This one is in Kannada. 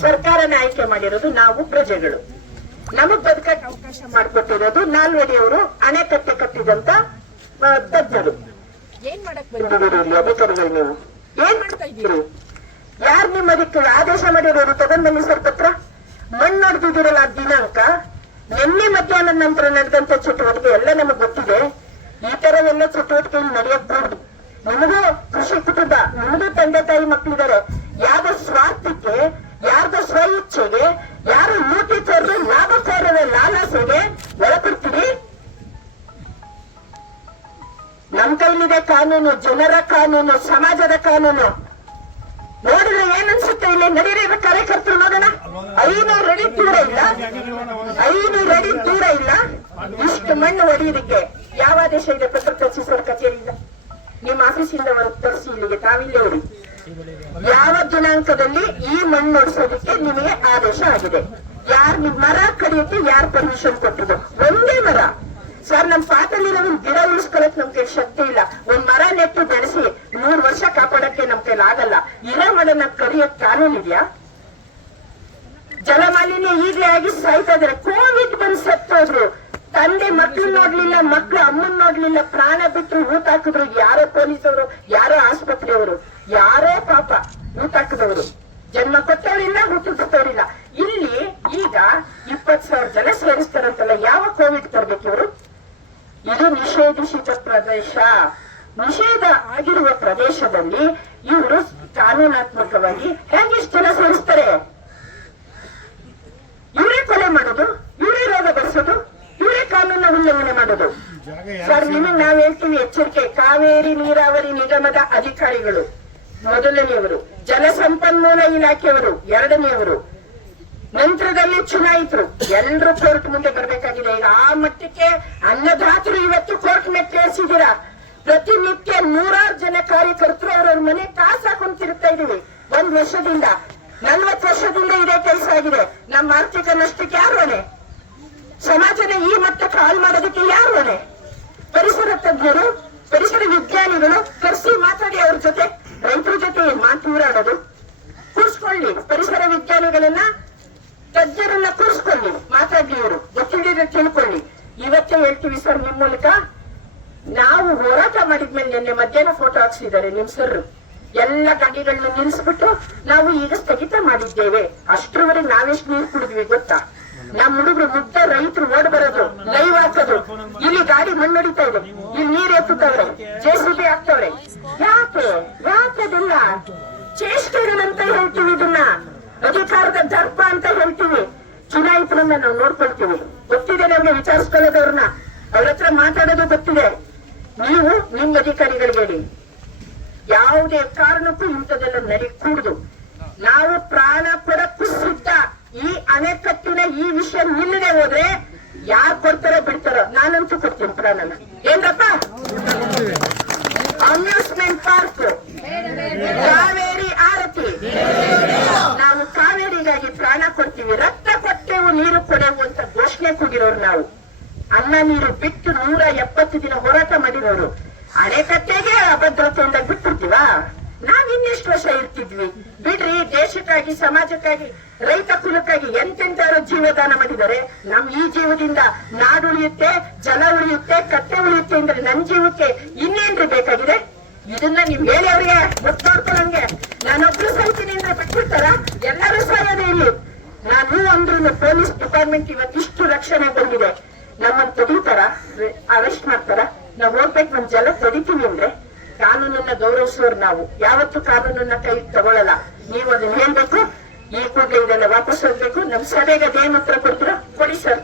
ಸರ್ಕಾರನ ಆಯ್ಕೆ ಮಾಡಿರೋದು ನಾವು ಪ್ರಜೆಗಳು. ನಮಗ್ ಬದುಕಕ್ಕೆ ಅವಕಾಶ ಮಾಡಿಕೊಟ್ಟಿರೋದು ನಾಲ್ವಡಿಯವರು ಅಣೆಕಟ್ಟೆ ಕಟ್ಟಿದಂತ ತಜ್ಞರು. ಏನ್ ಮಾಡಕ್ ಬಂದಿದ್ದೀರಿ ಅಧಿಕಾರಿಗಳು? ನೀವು ಏನ್ ಮಾಡ್ತಾ ಇದ್ದೀರಿ? ಯಾರು ನಿಮ್ಮ ಅದಕ್ಕೆ ಆದೇಶ ಮಾಡಿರೋರು? ತಗೊಂಡ್ ಬನ್ನಿ ಸರ್ ಪತ್ರ. ಮಣ್ಣು ಹೊಡೆದಿದ್ದೀರಲ್ಲ ದಿನಾಂಕ, ನಿನ್ನೆ ಮಧ್ಯಾಹ್ನದ ನಂತರ ನಡೆದಂತ ಚಟುವಟಿಕೆ ಎಲ್ಲ ನಮಗ್ ಗೊತ್ತಿದೆ. ಈ ತರ ಎಲ್ಲ ಚಟುವಟಿಕೆ ನಡೆಯಬಹುದು. ನಿಮಗೂ ಕೃಷಿ ಕುಟುಂಬ, ನಿಮಗೂ ತಂದೆ ತಾಯಿ ಮಕ್ಕಳಿದ್ದಾರೆ. ಯಾವ್ದೋ ಸ್ವಾರ್ಥಕ್ಕೆ, ಯಾರ್ದೋ ಸ್ವ ಇಚ್ಛೆಗೆ, ಯಾರು ಲೂಟಿ ತೋರಿದ್ರೆ ಲಾಭಕಾರರ ಲಾಲಾಸೆಗೆ ಒಳಪಡ್ತೀವಿ. ನಮ್ ಕೈಲಿದೆ ಕಾನೂನು, ಜನರ ಕಾನೂನು, ಸಮಾಜದ ಕಾನೂನು. ನೋಡಿದ್ರೆ ಏನ್ ಅನ್ಸುತ್ತೆ? ಇಲ್ಲಿ ನಡೀರಿದ ಕಾರ್ಯಕರ್ತರು ನೋಡೋಣ. 500 ಅಡಿ ದೂರ ಇಲ್ಲ, 500 ಅಡಿ ದೂರ ಇಲ್ಲ. ಇಷ್ಟು ಮಣ್ಣು ಹೊಡೆಯೋದಕ್ಕೆ ಯಾವ ಆದೇಶ ಇದೆ? ಪತ್ರ ತರಿಸಿಸೋರ ಕಚೇರಿಯಿಂದ, ನಿಮ್ಮ ಆಫೀಸಿಂದ ತರಿಸಿ ಇಲ್ಲಿಗೆ ತಾವಿಲ್ಲೇ ಹೊಡಿ. ಯಾವ ದಿನಾಂಕದಲ್ಲಿ ಈ ಮಣ್ಣು ಹೊಡಿಸೋದಕ್ಕೆ ನಿಮಗೆ ಆದೇಶ ಆಗಿದೆ? ಯಾರು ನಿಮ್ ಮರ ಕಡಿಯೋಕೆ ಯಾರು ಪರ್ಮಿಷನ್ ಕೊಟ್ಟಿದ್ದು? ಒಂದೇ ಮರ ಸರ್. ನಮ್ ಪಾತಲ್ಲಿರೋ ಒಂದ್ ಗಿಡ ಉಳಿಸ್ಕೊಳಕ್ ನಮ್ ಕೈ ಶಕ್ತಿ ಇಲ್ಲ. ಒಂದ್ ಮರ ನೆಟ್ಟು ಬೆಳೆಸಿ 100 ವರ್ಷ ಕಾಪಾಡಕ್ಕೆ ನಮ್ ಕೈಲಿ ಆಗಲ್ಲ. ಇರೋ ಮರನ ಕಡಿಯಕ್ ಕಾನೂನು ಇದೆಯಾ? ಜಲಮಾಲಿನ್ಯ ಈಗಲೇ ಆಗಿ ಸಾಯ್ತಾ ಇದಾರೆ. ಕೋವಿಡ್ ಬಂದ್ ಸತ್ತೋದ್ರು. ತಂದೆ ಮಕ್ಳು ನೋಡ್ಲಿಲ್ಲ, ಮಕ್ಳು ಅಮ್ಮನ್ ನೋಡ್ಲಿಲ್ಲ, ಪ್ರಾಣ ಬಿಟ್ಟು ಊಟ ಹಾಕಿದ್ರು. ಯಾರೋ ಪೊಲೀಸವರು, ಯಾರೋ ಆಸ್ಪತ್ರೆಯವರು, ಯಾರೋ ಪಾಪ ಊಟ ಹಾಕಿದವರು. ಜನ್ಮ ಕೊಟ್ಟವರಿಲ್ಲ, ಹುಟ್ಟುತ್ತವರಿಲ್ಲ. ಇಲ್ಲಿ ಈಗ 20,000 ಜನ ಸೇರಿಸ್ತಾರಂತಲ್ಲ, ಯಾವ ಕೋವಿಡ್ ತರಬೇಕು ಇವರು? ಇದು ನಿಷೇಧಿಸಿದ ಪ್ರದೇಶ. ನಿಷೇಧ ಆಗಿರುವ ಪ್ರದೇಶದಲ್ಲಿ ಇವರು ಕಾನೂನಾತ್ಮಕವಾಗಿ ಹೇಗಿಷ್ಟು ಜನ ಸೇರಿಸ್ತಾರೆ? ಇವರೇ ಕೊಲೆ ಮಾಡೋದು, ಇವರೇ ರೋಗ ಬರೆಸೋದು, ಇವರೇ ಕಾನೂನ ಉಲ್ಲಂಘನೆ ಮಾಡೋದು. ಸರ್, ನಿಮಗೆ ನಾವ್ ಹೇಳ್ತೀವಿ ಎಚ್ಚರಿಕೆ. ಕಾವೇರಿ ನೀರಾವರಿ ನಿಗಮದ ಅಧಿಕಾರಿಗಳು ಮೊದಲನೆಯವರು, ಜಲಸಂಪನ್ಮೂಲ ಇಲಾಖೆಯವರು ಎರಡನೆಯವರು, ನಂತರದಲ್ಲಿ ಚುನಾಯಿತರು ಎಲ್ಲರೂ ಕೋರ್ಟ್ ಮುಂದೆ ಬರಬೇಕಾಗಿದೆ. ಈಗ ಆ ಮಟ್ಟಕ್ಕೆ ಅನ್ನದಾತರು ಇವತ್ತು ಕೋರ್ಟ್ ಮೆಟ್ಟೇರಿಸಿದ್ದೀರಾ. ಪ್ರತಿನಿತ್ಯ 100 ಜನ ಕಾರ್ಯಕರ್ತರು ಅವರವ್ರ ಮನೆ ಕಾಸು ಹಾಕೊಂಡು ತಿರುಗ್ತಾ ಇದೀವಿ. 1 ವರ್ಷದಿಂದ 40 ವರ್ಷದಿಂದ ಇದೇ ಕೆಲಸ ಆಗಿದೆ. ನಮ್ಮ ಆರ್ಥಿಕ ನಷ್ಟಕ್ಕೆ ಯಾರು ಹೊಣೆ? ಸಮಾಜನ ಈ ಮಟ್ಟಕ್ಕೆ ಹಾಳು ಮಾಡೋದಕ್ಕೆ ಯಾರು ಹೊಣೆ? ಪರಿಸರ ತಜ್ಞರು, ಪರಿಸರ ವಿಜ್ಞಾನಿಗಳು ಕರೆಸಿ ಮಾತಾಡಿ. ಅವ್ರ ಜೊತೆ, ರೈತರ ಜೊತೆ ಮಾತುರಾಡೋದು. ಕೂರಿಸ್ಕೊಳ್ಳಿ ಪರಿಸರ ವಿಜ್ಞಾನಿಗಳನ್ನ, ತಜ್ಞರನ್ನ ಕೂರಿಸ್ಕೊಳ್ಳಿ, ಮಾತಾಡಿ. ಇವರು ಗೊತ್ತಿಲ್ಲದೆ ತಿಳ್ಕೊಳ್ಳಿ. ಇವತ್ತೇ ಹೇಳ್ತೀವಿ ಸರ್, ನಿಮ್ ಮೂಲಕ ನಾವು ಹೋರಾಟ ಮಾಡಿದ್ಮೇಲೆ ನಿನ್ನೆ ಮಧ್ಯಾಹ್ನ ಫೋಟೋ ಹಾಕ್ಸಿದ್ದಾರೆ ನಿಮ್ ಸರ್. ಎಲ್ಲ ಗಾಡಿಗಳನ್ನ ನಿಲ್ಲಿಸ್ಬಿಟ್ಟು ನಾವು ಈಗ ಸ್ಥಗಿತ ಮಾಡಿದ್ದೇವೆ. ಅಷ್ಟರವರೆಗೆ ನಾವೆಷ್ಟು ನೀರು ಕುಡಿದ್ವಿ ಗೊತ್ತಾ? ನಮ್ಮ ಹುಡುಗರು ಮುಗ್ಧ ರೈತರು ಓಡ್ ಬರೋದು, ಲೈವ್ ಹಾಕೋದು. ಇಲ್ಲಿ ಗಾಡಿ ಮಣ್ಣೊಡಿತಾ ಇದೆ, ಇಲ್ಲಿ ನೀರ್ ಎತ್ತುತ್ತವ್ರೆ, JCB ಹಾಕ್ತವ್ರೆ. ಯಾಕದಿಲ್ಲ? ಚೇಷ್ಟೆಗಳಂತ ಹೇಳ್ತೀವಿ, ಇದನ್ನ ಅಧಿಕಾರದ ದರ್ಪ ಅಂತ ಹೇಳ್ತೀವಿ. ಚುನಾಯಿತರನ್ನ ನಾವು ನೋಡ್ಕೊಳ್ತೀವಿ. ಗೊತ್ತಿದೆ ನಮ್ಗೆ ವಿಚಾರಿಸ್ಕೊಳ್ಳೋದವ್ರನ್ನ, ಅವ್ರ ಹತ್ರ ಮಾತಾಡೋದು ಗೊತ್ತಿದೆ. ನೀವು ನಿಮ್ಮ ಅಧಿಕಾರಿಗಳಿಗೆ ಹೇಳಿ, ಯಾವುದೇ ಕಾರಣಕ್ಕೂ ಇಂಥದೆಲ್ಲ ನಡೀಕೂಡುದು. ನಾವು ಪ್ರಾಣ ಕೊಡಕ್ಕೂ ಸಿದ್ಧ. ಈ ಅಣೆಕಟ್ಟಿನ ಈ ವಿಷಯ ನಿಲ್ಲದೆ ಹೋದ್ರೆ ಯಾರು ಕೊಡ್ತಾರೋ ಬಿಡ್ತಾರೋ, ನಾನಂತೂ ಕೊಡ್ತೀನಿ ಪ್ರಾಣನ. ಏನ್ರಪ್ಪ? ಅಮ್ಯೂಸ್ಮೆಂಟ್ ಪಾರ್ಕ್, ಕಾವೇರಿ ಆರತಿ, ನಾವು ಕಾವೇರಿಗಾಗಿ ಪ್ರಾಣ ಕೊಡ್ತೀವಿ, ರಕ್ತ ಕೊಟ್ಟೆವು, ನೀರು ಕೊಡೆವು ಅಂತ ಘೋಷಣೆ ಕೂಗಿರೋರು ನಾವು. ಅನ್ನ ನೀರು ಬಿಟ್ಟು 170 ದಿನ ಹೋರಾಟ ಮಾಡಿರೋರು. ಅಣೆಕಟ್ಟೆಗೆ ಅಭದ್ರತೆಯಿಂದ ಬಿಟ್ಬಿಡ್ತೀವ? ನಾವ್ ಇನ್ನೆಷ್ಟು ವರ್ಷ ಇರ್ತಿದ್ವಿ? ಬಿಡ್ರಿ. ದೇಶಕ್ಕಾಗಿ, ಸಮಾಜಕ್ಕಾಗಿ, ರೈತ ಕುಲಕ್ಕಾಗಿ ಎಂತೆಂತಾರು ಜೀವದಾನ ಮಾಡಿದ್ದಾರೆ. ನಮ್ ಈ ಜೀವದಿಂದ ನಾಡು ಉಳಿಯುತ್ತೆ, ಜಲ ಉಳಿಯುತ್ತೆ, ಕಟ್ಟೆ ಉಳಿಯುತ್ತೆ ಅಂದ್ರೆ ನನ್ ಜೀವಕ್ಕೆ ಇನ್ನೇನ್ರಿ ಬೇಕಾಗಿದೆ? ಇದನ್ನ ನೀವ್ ಹೇಳಿ ಅವ್ರಿಗೆ ಗೊತ್ತು ನೋಡ್ಕೊಳ್ಳಂಗೆ. ನಾನೊಬ್ರು ಸಾಯ್ತೀನಿ ಅಂದ್ರೆ ಬಿಟ್ಬಿಡ್ತಾರ? ಎಲ್ಲರೂ ಸಾಯೋದೇ ಇಲ್ಲಿ. ನಾನು ಅಂದ್ರೂ ಪೊಲೀಸ್ ಡಿಪಾರ್ಟ್ಮೆಂಟ್ ಇವತ್ತಿಷ್ಟು ರಕ್ಷಣೆ ಬಂದಿದೆ. ನಮ್ಮನ್ನ ತಡೀತಾರ? ಅರೆಸ್ಟ್ ಮಾಡ್ತಾರ? ನಾವ್ ಹೋಗ್ಬೇಕು, ನಮ್ ಜಲ ತಡಿತೀವಿ ಅಂದ್ರೆ ಕಾನೂನನ್ನ ಗೌರವಿಸೋರು ನಾವು. ಯಾವತ್ತೂ ಕಾನೂನನ್ನ ಕೈ ತಗೊಳ್ಳಲ್ಲ. ನೀವು ಅದನ್ನ ಹೇಳ್ಬೇಕು. ಈ ಕೂಡಲೇ ಇದನ್ನ ವಾಪಸ್ ಹೋಗ್ಬೇಕು. ನಮ್ ಸಭೆಗೆ ಅದೇನು ಉತ್ತರ ಕೊಡ್ತೀರೋ ಕೊಡಿ ಸರ್.